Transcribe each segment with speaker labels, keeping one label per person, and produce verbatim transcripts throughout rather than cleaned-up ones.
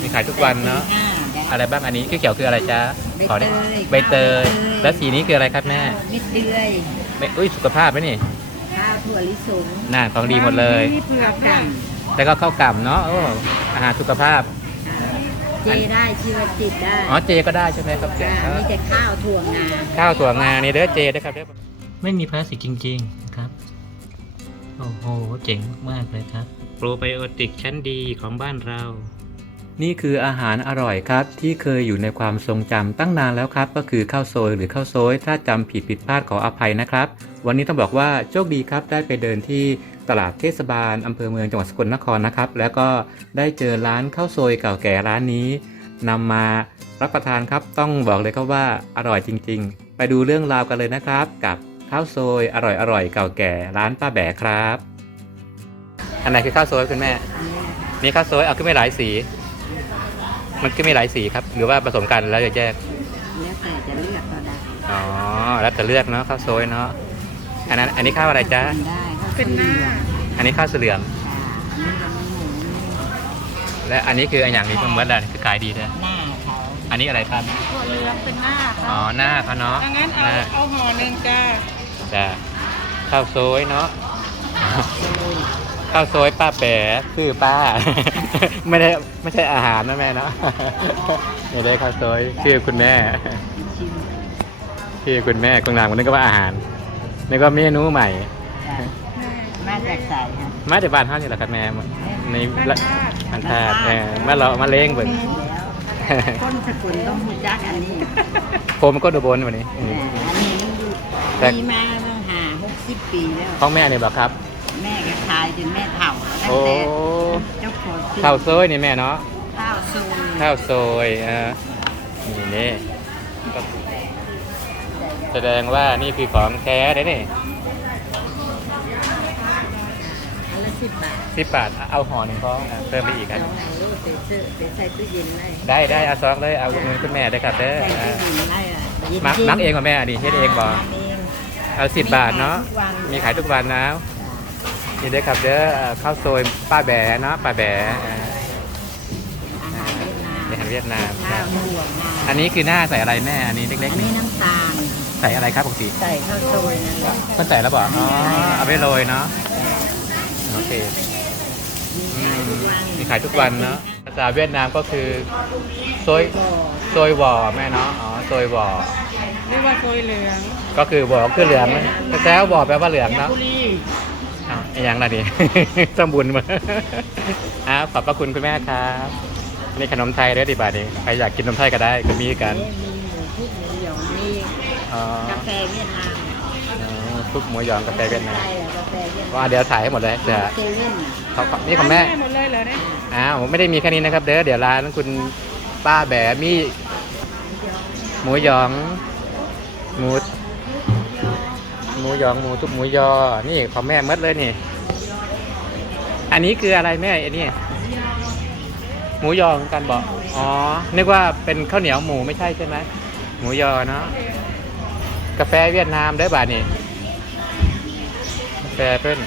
Speaker 1: มีขายทุกวันเนาะ
Speaker 2: ห้าจ้ะ
Speaker 1: อะไรบ้างอันนี้เขียวๆคืออะไรจ๊ะ
Speaker 2: ใบ
Speaker 1: ขอ
Speaker 2: เต
Speaker 1: ดิ
Speaker 2: ย
Speaker 1: ใบเตย แล้วสีนี้คืออะไรครับแม่
Speaker 2: มิดเดือย
Speaker 1: ไม่อุ้ยสุขภาพไหมนี่
Speaker 2: ข้าวถั่วลิสง
Speaker 1: น่าของดีหมดเลย
Speaker 2: เผือกกัน
Speaker 1: แล้วก็ข้าวกล่ำเนาะโอ้อาหารสุขภาพ
Speaker 2: เจได้ชีวจิตได้
Speaker 1: อ๋อเจก็ได้ใช่ไหมครับเจ
Speaker 2: จ้ะมีแต่ข้าวถั่วงา
Speaker 1: ข้าวถั่วงานี่เด้อเจด้วยครับเด้อไม่มีพลาสติกจริงๆครับโอ้โหเจ๋งมากเลยครับโปรไบโอติกชั้นดีของบ้านเรา นี่คืออาหารอร่อยครับที่เคยอยู่ในความทรงจำตั้งนานแล้วครับก็คือข้าวโซยหรือข้าวโซยถ้าจำผิดผิดพลาดขออภัยนะครับวันนี้ต้องบอกว่าโชคดีครับได้ไปเดินที่ตลาดเทศบาลอำเภอเมืองจังหวัดสกลนครนะครับแล้วก็ได้เจอร้านข้าวโซยเก่าแก่ร้านนี้นำมารับประทานครับต้องบอกเลยครับว่าอร่อยจริงๆไปดูเรื่องราวกันเลยนะครับกับข้าวโซยอร่อยๆเก่าแก่ร้านป้าแบ๋ครับอันไหนคือข้าวโซยคุณแม่มีข้าวโซยเอาขึ้นไม่หลายสีมันก็มีหลายสีครับหรือว่าผสมกันแล้วจะแยก
Speaker 2: แล้วแต่จะเลือกก็ได้
Speaker 1: อ๋อแล้วแต่เลือกเนาะข้าวโซยเนาะอันนั้นอันนี้ข้าวอะไรจ๊ะ
Speaker 2: กินได้ข้าว
Speaker 3: เป็นหน้า
Speaker 1: อันนี้ข้าวเสลือง
Speaker 2: ค่ะอันนี้ก็มีหมู
Speaker 1: และอันนี้คืออันอย่างนี้เพิ่มเมื่อไรคือขายดีเลย
Speaker 2: หน้าเขา
Speaker 1: อันนี้อะไรครับ
Speaker 3: ถั่วเหลืองเป็นหน้า
Speaker 1: อ๋อ
Speaker 3: ค่ะ
Speaker 1: หน้าเขาเนาะ
Speaker 3: ดังนั้น
Speaker 1: ห
Speaker 3: เอา
Speaker 1: น้า
Speaker 3: เอาห่อหนึ่งจ้า
Speaker 1: จ้ะข้าวโซยเนาะ
Speaker 2: โรย
Speaker 1: ข้าวโซยป้าแป๋คือป้า ไม่ได้ไม่ใช่อาหารนะแม่เนาะ ไม่ได้ข้าวโซยชื่อคุณแม่
Speaker 2: ชิม
Speaker 1: ชื่อคุณแม่กงนางคนนึกว่าอาหารนี่ก็เมนูใหม่
Speaker 2: จ้ะมาจากใส่ค่ะ
Speaker 1: มาจากบ้านเฮานี่แหละครับแม่ใน
Speaker 3: บ้านธาตุ
Speaker 1: อันทาดเออมาเรามาเล้งเบิ่ง
Speaker 2: แล้วคนสกุลต้องรู้จักอันนี้
Speaker 1: ผมก็ดูบนวันนี้
Speaker 2: แต่อันนี้มันอยู่
Speaker 1: แต่
Speaker 2: มีมาเมื่อหาหกสิบปีแล้ว
Speaker 1: ของแม่นี่บอกครับ
Speaker 2: แม่ก็ขายจนแม่เฒ่าตั้ง
Speaker 1: โอ้
Speaker 2: แต่เจ้าของซื้อ
Speaker 1: ข้าวโซยนี่แม่เนาะ
Speaker 2: ข้าวซู
Speaker 1: ข้าวโซยเออนี่นี่ก็แสดงว่านี่คือของแท้เลยนี่
Speaker 2: อันละสิบบาท
Speaker 1: สิบบาทเอาห่อหนึ่งพออ่ะเพิ่มไปอีกครับ
Speaker 2: สองอันลูกเตเสื้อเตใส่ตู้เย็นเลย
Speaker 1: ได้ได้เอาซองเลยเอาเงินคุณแม่ได้ครับเด้อ
Speaker 2: ใส่
Speaker 1: อ่า
Speaker 2: ตู้เย็นได้อ่ะย็น
Speaker 1: มัก
Speaker 2: จริ
Speaker 1: มักเองป่ะแม่ดิเฮ็ดเองบ่
Speaker 2: มักเอง
Speaker 1: เอาสิบบาทเนาะ
Speaker 2: มีขายทุกวัน
Speaker 1: มีขายทุกวันนะนี่ได้อครับเด้อเอ่อข้าวโซยป้าแบ๋เนาะป้าแบ๋อ่า
Speaker 2: อาหารเวียดนาม
Speaker 1: อาหารเวียดนามค
Speaker 2: ข้า
Speaker 1: รั
Speaker 2: ว
Speaker 1: บ
Speaker 2: ถั่วงา
Speaker 1: อันนี้คือหน้าใส่อะไรแม่อันนี้
Speaker 2: อั
Speaker 1: เล็ก
Speaker 2: น
Speaker 1: ๆ
Speaker 2: นี้
Speaker 1: นี่
Speaker 2: น้ำตาล
Speaker 1: ใส่อะไรครับปกติ
Speaker 2: ใส่ข้าวโซยนั่นแหละ
Speaker 1: ก็ใส่แล้วบอกอ๋อเอาไปโรยเนาะโอเค
Speaker 2: มีขายทุกวัน
Speaker 1: มีขายทุกวันเนาะภาษาเวียดนามก็คือโซย
Speaker 2: บ่อ
Speaker 1: โซยหวอแม่เนาะอ๋อโซยหวอ
Speaker 3: เรียกว่าโซยเหลือง
Speaker 1: ก็คือหวอคือเหลืองนะแต่แท้หวอแปลว่าเหลืองเนาะ
Speaker 3: บุรี
Speaker 1: อ้าวไอ้ยังล่ะดิ ต้องบุญมา อ้าวขอบพระคุณคุณแม่ครับนี่ขนมไทยเด้อดิบาทนี้ใครอยากกินขนมไทยก็ได้ก็มีกัน
Speaker 2: มีหมูทุกหมูหยองมี
Speaker 1: อ๋อก
Speaker 2: าแฟเวียดนาม
Speaker 1: อ๋อทุกหมูหยองกาแฟเวียดนาม
Speaker 2: ใช่กาแฟเวียดนาม
Speaker 1: ว่าเดี๋ยวถ่ายให้หมดเลยเดี๋ยว
Speaker 2: เซเว่น
Speaker 1: ขอขอนี่ของแม่
Speaker 3: ได้หมดเลยเหรอเนี่ย
Speaker 1: อ้าวไม่ได้มีแค่นี้นะครับเด้อเดี๋ยวร้านคุณป้าแบ๋มีหมูหยองหมูหมูหยองหมูทุบหมูยอนี่ของแม่หมดเลยนี่ อันนี้คืออะไรแม่ไอ้นี่หมูยอกันบอกอ๋อนึกว่าเป็นข้าวเหนียวหมูไม่ใช่ใช่ไหมหมูยอเนาะกาแฟเวียดนามเด้อบาทนี่กาแฟเพิ่น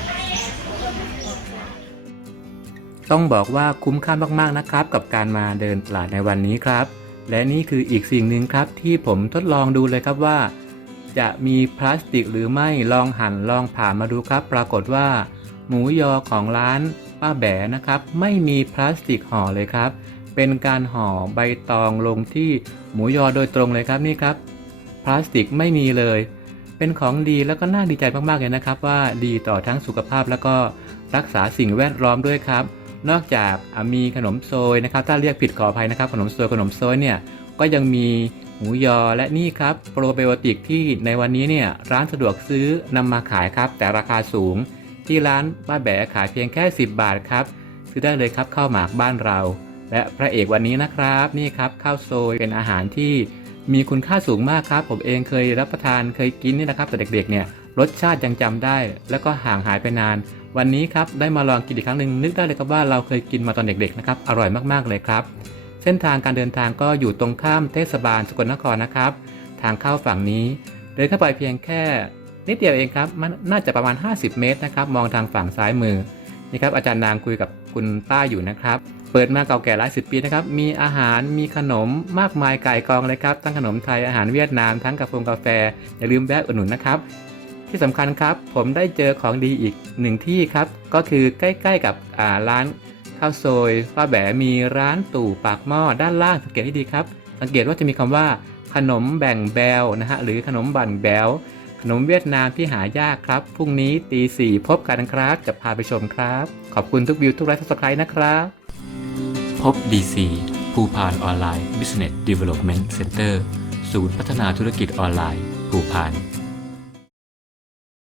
Speaker 1: ต้องบอกว่าคุ้มค่ามากๆนะครับกับการมาเดินตลาดในวันนี้ครับและนี่คืออีกสิ่งหนึ่งครับที่ผมทดลองดูเลยครับว่า จะมีพลาสติกหรือไม่ลองหั่นลองผ่ามาดูครับปรากฏว่าหมูยอของร้านป้าแบ๋นะครับไม่มีพลาสติกห่อเลยครับเป็นการห่อใบตองลงที่หมูยอโดยตรงเลยครับนี่ครับพลาสติกไม่มีเลย เป็นของดีแล้วก็น่าดีใจมากๆเลยนะครับว่าดีต่อทั้งสุขภาพแล้วก็รักษาสิ่งแวดล้อมด้วยครับนอกจากมีขนมโซยนะครับถ้าเรียกผิดขออภัยนะครับขนมโซยขนมโซยเนี่ยก็ยังมีหมูยอและนี่ครับโปรไบโอติกที่ในวันนี้เนี่ยร้านสะดวกซื้อนำมาขายครับแต่ราคาสูงที่ร้านป้าแบ๋ขายเพียงแค่สิบบาทครับซื้อได้เลยครับข้าวหมากบ้านเราและพระเอกวันนี้นะครับนี่ครับข้าวโซยเป็นอาหารที่มีคุณค่าสูงมากครับผมเองเคยรับประทานเคยกินนี่นะครับแต่เด็กๆเนี่ยรสชาติยังจำได้แล้วก็ห่างหายไปนานวันนี้ครับได้มาลองกินอีกครั้งหนึ่งนึกได้เลยครับว่าเราเคยกินมาตอนเด็กๆนะครับอร่อยมากๆเลยครับเส้นทางการเดินทางก็อยู่ตรงข้ามเทศบาลสกลนครนะครับทางเข้าฝั่งนี้เดินเข้าไปเพียงแค่นิดเดียวเองครับมันน่าจะประมาณห้าสิบเมตรนะครับมองทางฝั่งซ้ายมือนี่ครับอาจารย์นางคุยกับคุณป้าอยู่นะครับเปิดมาเก่าแก่หลายสิบปีนะครับมีอาหารมีขนมมากมายก่ายกองเลยครับทั้งขนมไทยอาหารเวียดนามทั้งกาแฟกาแฟอย่าลืมแวะอุดหนุนนะครับที่สำคัญครับผมได้เจอของดีอีกหนึ่งที่ครับก็คือใกล้ๆกับอ่าร้านข้าวซอยป้าแบ๋มีร้านตู่ปากหม้อด้านล่างสังเกตให้ดีครับสังเกตว่าจะมีคำว่าขนมแบ่งแบวนะฮะหรือขนมบั่นแบวขนมเวียดนามที่หายากครับพรุ่งนี้ตีสี่พบกันครับจะพาไปชมครับขอบคุณทุกวิวทุกไลค์ทุกสไครต์นะครับพบ ดี ซี ภูพานออนไลน์ Business Development Center ศูนย์พัฒนาธุรกิจออนไลน์ภูพาน